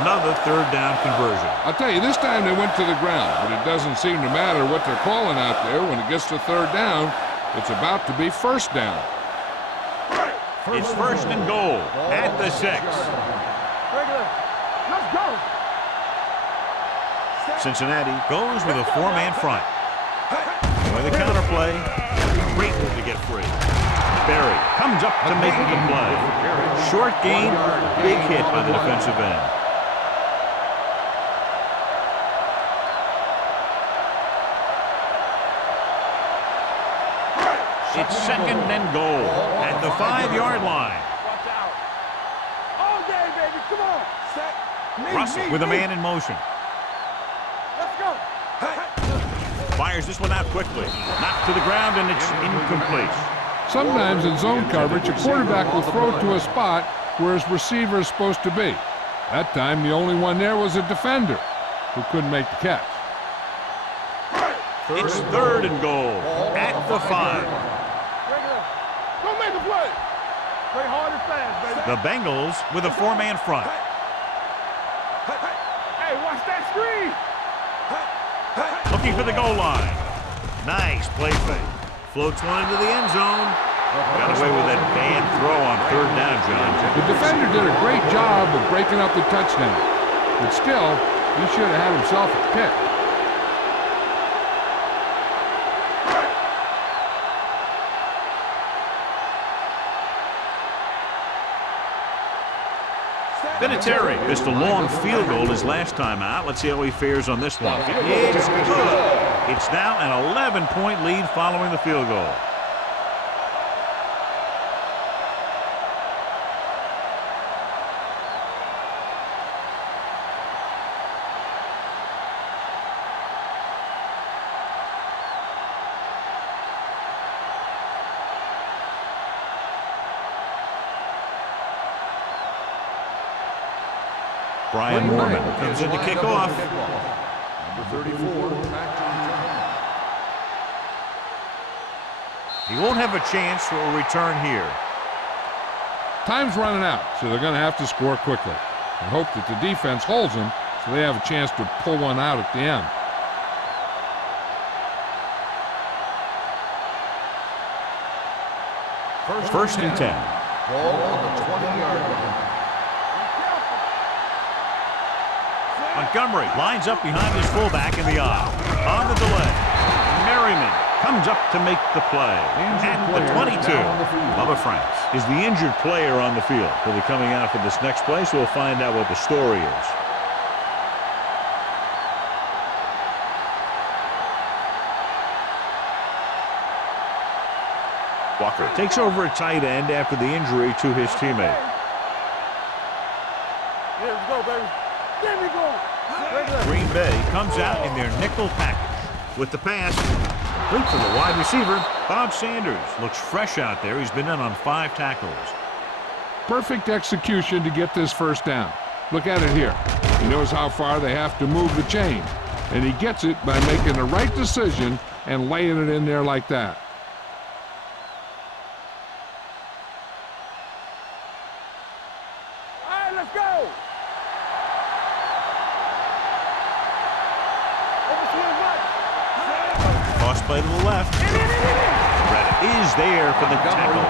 Another 3rd down conversion. I'll tell you, this time they went to the ground, but it doesn't seem to matter what they're calling out there. When it gets to 3rd down, it's about to be 1st down. It's 1st and goal at the 6. Regular. Let's go. Cincinnati goes with a 4-man front. With a counter play, great move to get free. Berry comes up to make the play. Short gain, big hit by the defensive end. It's 2nd and goal at the 5-yard line. Watch out. All day, baby. Come on. Set. Russell with a man in motion. Let's go. Fires this one out quickly. Knocked to the ground, and it's incomplete. Sometimes in zone coverage, a quarterback will throw to a spot where his receiver is supposed to be. That time, the only one there was a defender who couldn't make the catch. It's 3rd and goal at the 5. Regular. Don't make a play. Play hard and fast, baby. The Bengals with a 4-man front. Hey, watch that screen. Looking for the goal line. Nice play fake. Floats one into the end zone. Got away with that bad throw on 3rd down, John. The defender did a great job of breaking up the touchdown. But still, he should have had himself a pick. Vinatieri missed a long field goal his last time out. Let's see how he fares on this one. It's good. It's now an 11-point lead following the field goal. Brian Moorman comes in to kick off. Number 34, back to return. He won't have a chance for a return here. Time's running out, so they're going to have to score quickly and hope that the defense holds them so they have a chance to pull one out at the end. First and 10. Ball on the 20-yard line. Montgomery lines up behind his fullback in the aisle. On the delay, Merriman comes up to make the play. At the 22, Bubba Franks is the injured player on the field. He'll be coming out for this next play, so we'll find out what the story is. Walker takes over at tight end after the injury to his teammate. Here we go, baby. There we go. Green Bay comes out in their nickel package. With the pass, complete to the wide receiver, Bob Sanders. Looks fresh out there. He's been in on 5 tackles. Perfect execution to get this first down. Look at it here. He knows how far they have to move the chain, and he gets it by making the right decision and laying it in there like that. All right, let's go. Toss play to the left. Reddick is there for the tackle.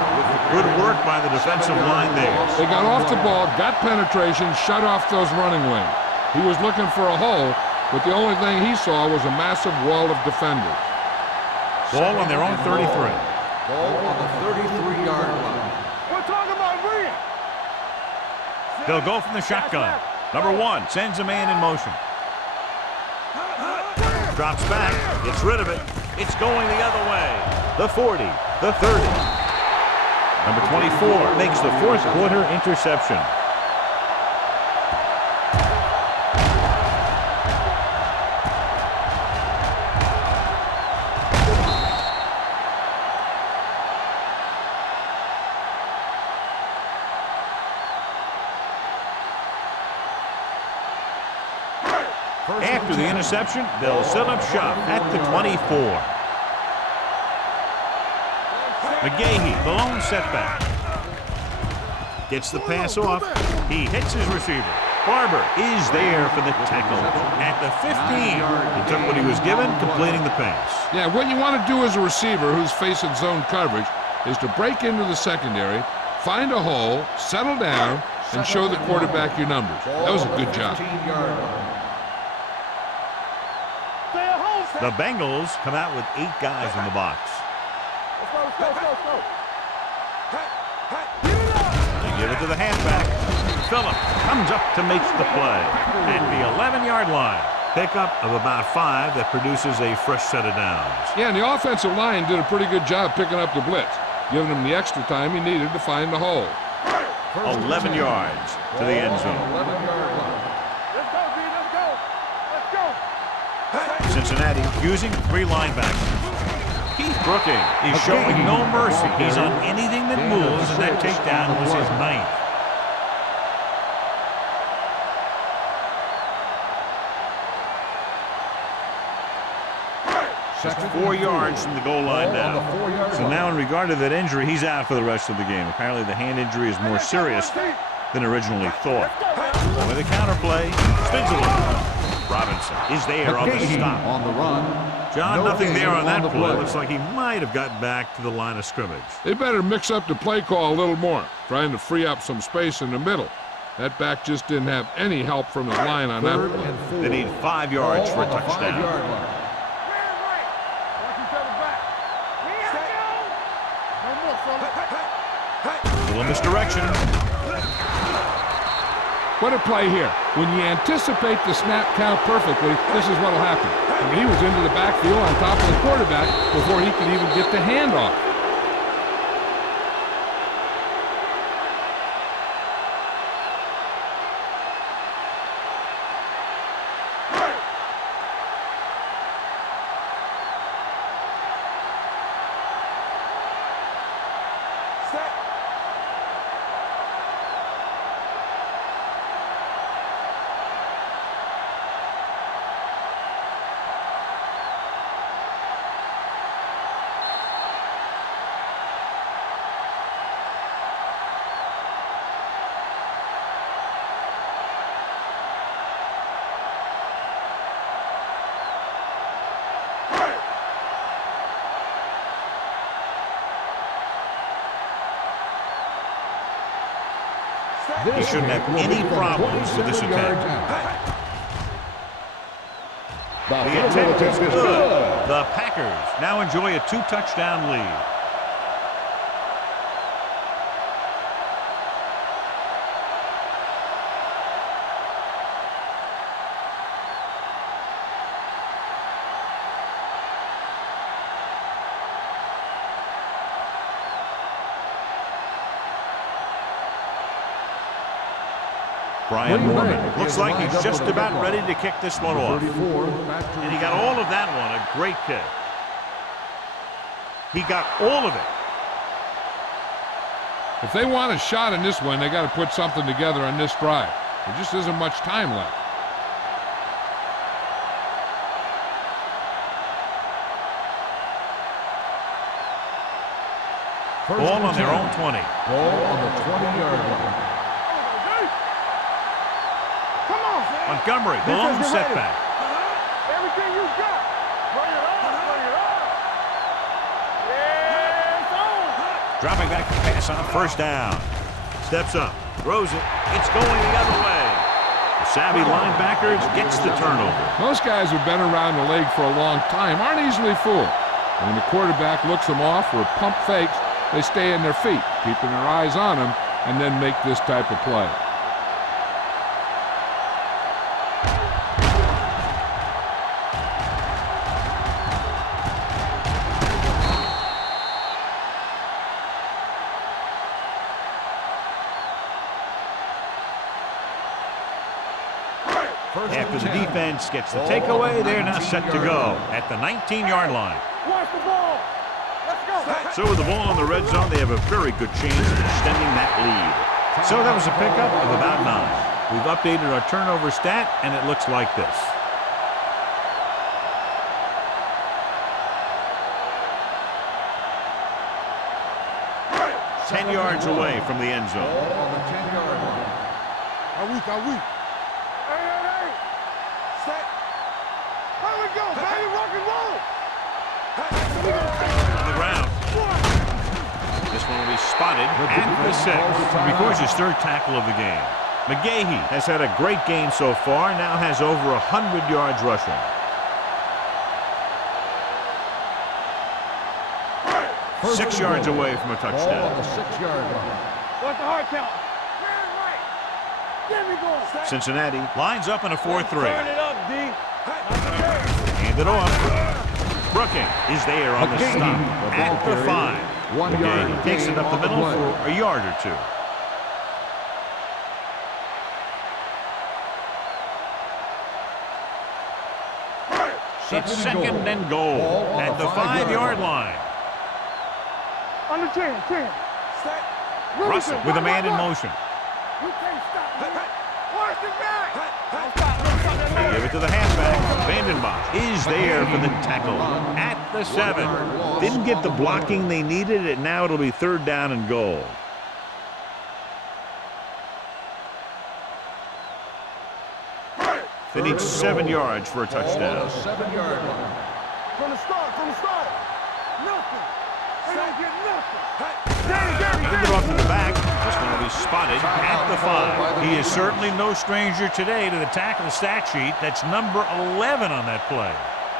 Good work by the defensive line there. They got off the ball, got penetration, shut off those running wings. He was looking for a hole, but the only thing he saw was a massive wall of defenders. Ball on their own 33. Ball on the 33-yard line. We're talking about brilliant. They'll go from the shotgun. Number 1 sends a man in motion. Drops back, gets rid of it. It's going the other way. The 40, the 30. Number 24 makes the 4th quarter interception. After the interception, they'll set up shop at the 24. McGahee, the lone setback. Gets the pass off. He hits his receiver. Barber is there for the tackle. At the 15, he took what he was given, completing the pass. Yeah, what you want to do as a receiver who's facing zone coverage is to break into the secondary, find a hole, settle down, and show the quarterback your numbers. That was a good job. The Bengals come out with 8 guys in the box. Let's go. They give it to the halfback. Phillip comes up to make the play. At the 11-yard line. Pickup of about 5 that produces a fresh set of downs. Yeah, and the offensive line did a pretty good job picking up the blitz, giving him the extra time he needed to find the hole. 11 yards to the end zone. 11-yard line. Let's go, B. Let's go. Cincinnati using 3 linebackers. Keith Brooking is showing no mercy. He's on anything that moves, and that takedown was his 9th. Just 4 yards from the goal line now. So now in regard to that injury, he's out for the rest of the game. Apparently the hand injury is more serious than originally thought. With a counterplay, spins it. Robinson is there on the stop. On the run. John, No nothing gain there on that the play. Looks like he might have gotten back to the line of scrimmage. They better mix up the play call a little more, trying to free up some space in the middle. That back just didn't have any help from his line on that Third play. and 4. They need 5 yards Ball for a on the touchdown. 5-yard line. A little misdirection. What a play here. When you anticipate the snap count perfectly, this is what will happen. I mean, he was into the backfield on top of the quarterback before he could even get the handoff. He shouldn't have any problems with this attempt. The attempt is good. The Packers now enjoy a 2-touchdown lead. Brian Moorman looks like he's just about ready to kick this one off. And he got all of that one, a great kick. He got all of it. If they want a shot in this one, they got to put something together on this drive. There just isn't much time left. Ball on their own 20. Ball on the 20-yard line. Montgomery, blown setback. Everything you got. Bring it on, bring it on. Yes, on. Dropping back to pass on first down. Steps up, throws it. It's going the other way. The savvy linebacker gets the turnover. Most guys who've been around the league for a long time aren't easily fooled. When the quarterback looks them off or pump fakes, they stay in their feet, keeping their eyes on them, and then make this type of play. After the defense gets the takeaway, they're now set to go at the 19-yard line. Watch the ball. Let's go. So with the ball in the red zone, they have a very good chance of extending that lead. So that was a pickup of about 9. We've updated our turnover stat, and it looks like this. Ten yards away from the end zone. Ball on the 10-yard line. Are we? Hey. Set. Here we go, baby. Rock and roll. On the ground. This one will be spotted at the 6. Records his 3rd tackle of the game. McGahee has had a great game so far, now has over 100 yards rushing. First 6 and yards goal. away from a Ball on touchdown. the 6-yard line. What's the hard count? Get me going. Cincinnati lines up in a 4-3. Turn it up, D. Hand it off. Brooking is there on the stop at the 5. 1 yard McGahee takes it gain up the on the middle play. for a yard or 2. It's second and goal Ball on at the the 5-yard 5-yard line. Under 10. Set. Russell with a man in motion. You can't stop me. Watch the back. Don't stop. They give it to the halfback. Vandenbach is there for the tackle at the 7. Didn't get the blocking they needed, and now it'll be 3rd down and goal. They need 7 yards for a touchdown. 7-yard line. From the start. Nothing. They don't get nothing. Hand it off to the back. This one will be spotted at the 5. He is certainly no stranger today to the tackle stat sheet. That's number 11 on that play.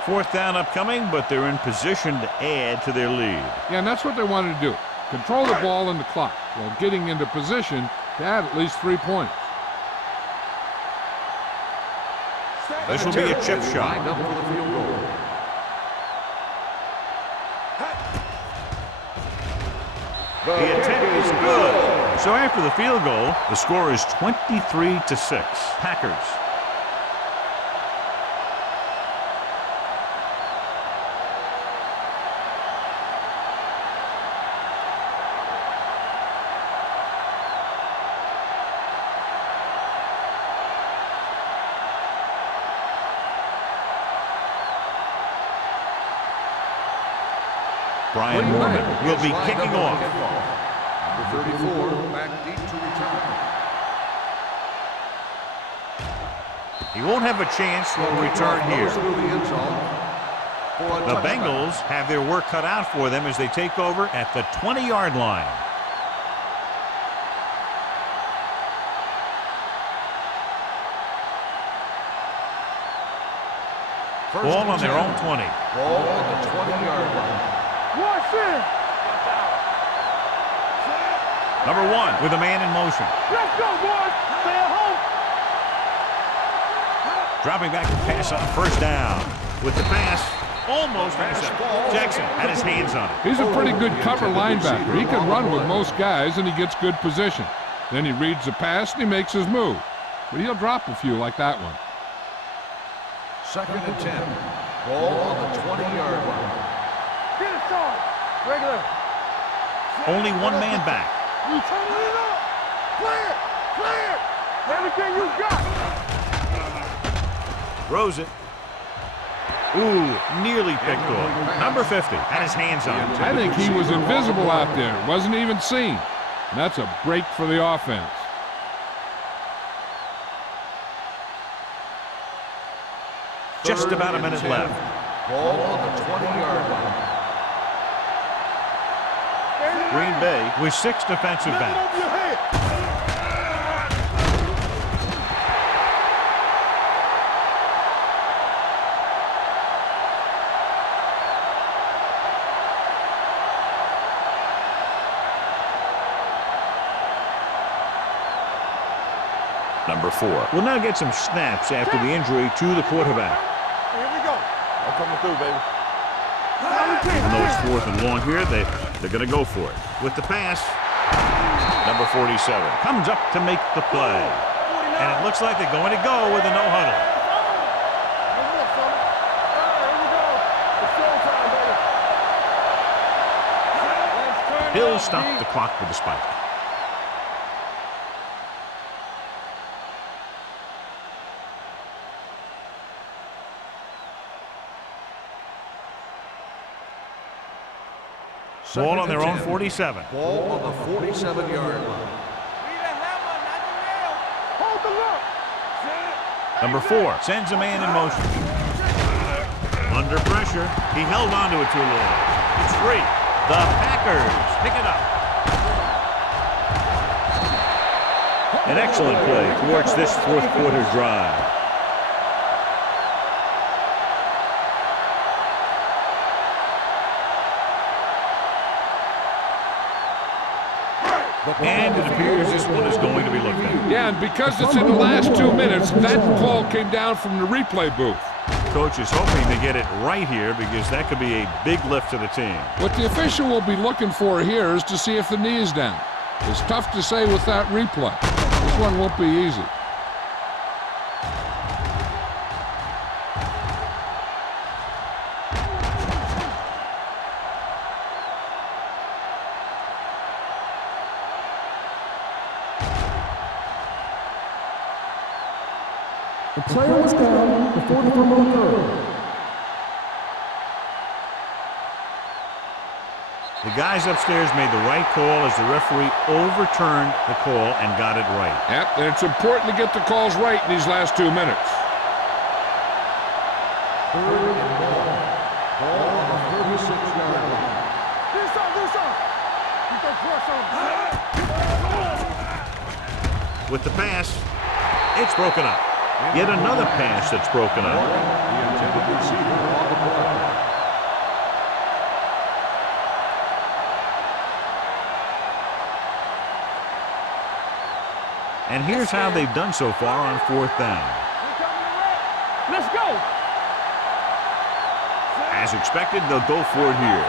4th down upcoming, but they're in position to add to their lead. Yeah, and that's what they wanted to do. Control the ball and the clock while getting into position to add at least 3 points. This will be a chip shot. Lined up for the field goal. The attempt is good. So after the field goal, the score is 23-6. Packers. Brian Moorman will be kicking off. Number 34, back deep to return. He won't have a chance to return here. The Bengals have their work cut out for them as they take over at the 20-yard line. Ball on their own 20. Ball on the 20-yard line. Watch it. Number 1 with a man in motion. Let's go, boys. Stay at home. Dropping back to pass on 1st down. With the pass, almost intercepted. Jackson had his hands on it. He's a pretty good cover linebacker. He can run with most guys, and he gets good position. Then he reads the pass, and he makes his move. But he'll drop a few like that one. 2nd and 10. Ball on the 20-yard line. Get it started. Regular. Only one man back. You turn it up. Clear. Everything you got. Throws it. Ooh, nearly picked off. Number 50 had his hands on it. I think he was invisible out there. Wasn't even seen. And that's a break for the offense. Just about a minute left. Ball on the 20-yard line. Green Bay with 6 defensive backs. Over your head. Number 4 will now get some snaps after the injury to the quarterback. Here we go. I'm coming through, baby. Even though it's 4th and long here, they're going to go for it. With the pass, number 47 comes up to make the play. And it looks like they're going to go with a no-huddle. He'll stop the clock with the spike. Ball on their own 47. Ball on the 47-yard line. Hold the look. Number 4 sends a man in motion. Under pressure, he held on to it too long. It's free. The Packers pick it up. An excellent play towards this 4th quarter drive. And it appears this one is going to be looked at. Yeah, and because it's in the last 2 minutes, that call came down from the replay booth. Coach is hoping to get it right here because that could be a big lift to the team. What the official will be looking for here is to see if the knee is down. It's tough to say with that replay. This one won't be easy. The player was down before the fumble occurred. The guys upstairs made the right call as the referee overturned the call and got it right. Yep, and it's important to get the calls right in these last 2 minutes. 3rd and ball. Ball With the pass, it's broken up. Yet another pass that's broken up. The intended receiver on the play. And here's how they've done so far on 4th down. Let's go. As expected, they'll go for it here.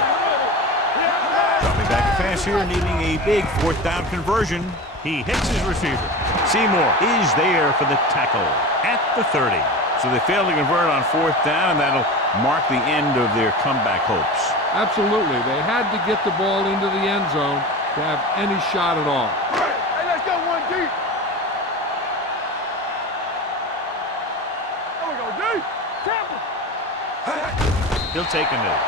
Coming back to pass here, needing a big 4th down conversion. He hits his receiver. Seymour is there for the tackle at the 30. So they fail to convert on 4th down, and that'll mark the end of their comeback hopes. Absolutely. They had to get the ball into the end zone to have any shot at all. Hey, let's go one deep. There we go, deep. Tampa. He'll take a knee.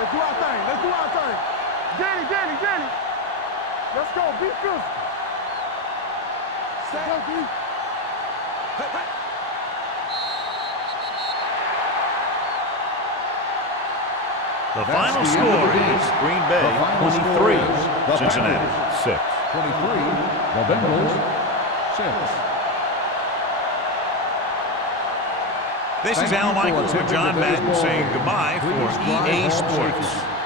Let's do our thing. Let's do our thing. Danny. Let's go. Be physical. Stay up, D. The That's final the end of score the game. is Green Bay The final score 23, is the Cincinnati Packers 6. 23, the Bengals 6. This is Thank Al you for Michaels with attending John today's Madden ball saying game. goodbye Please for drive EA home Sports. safely.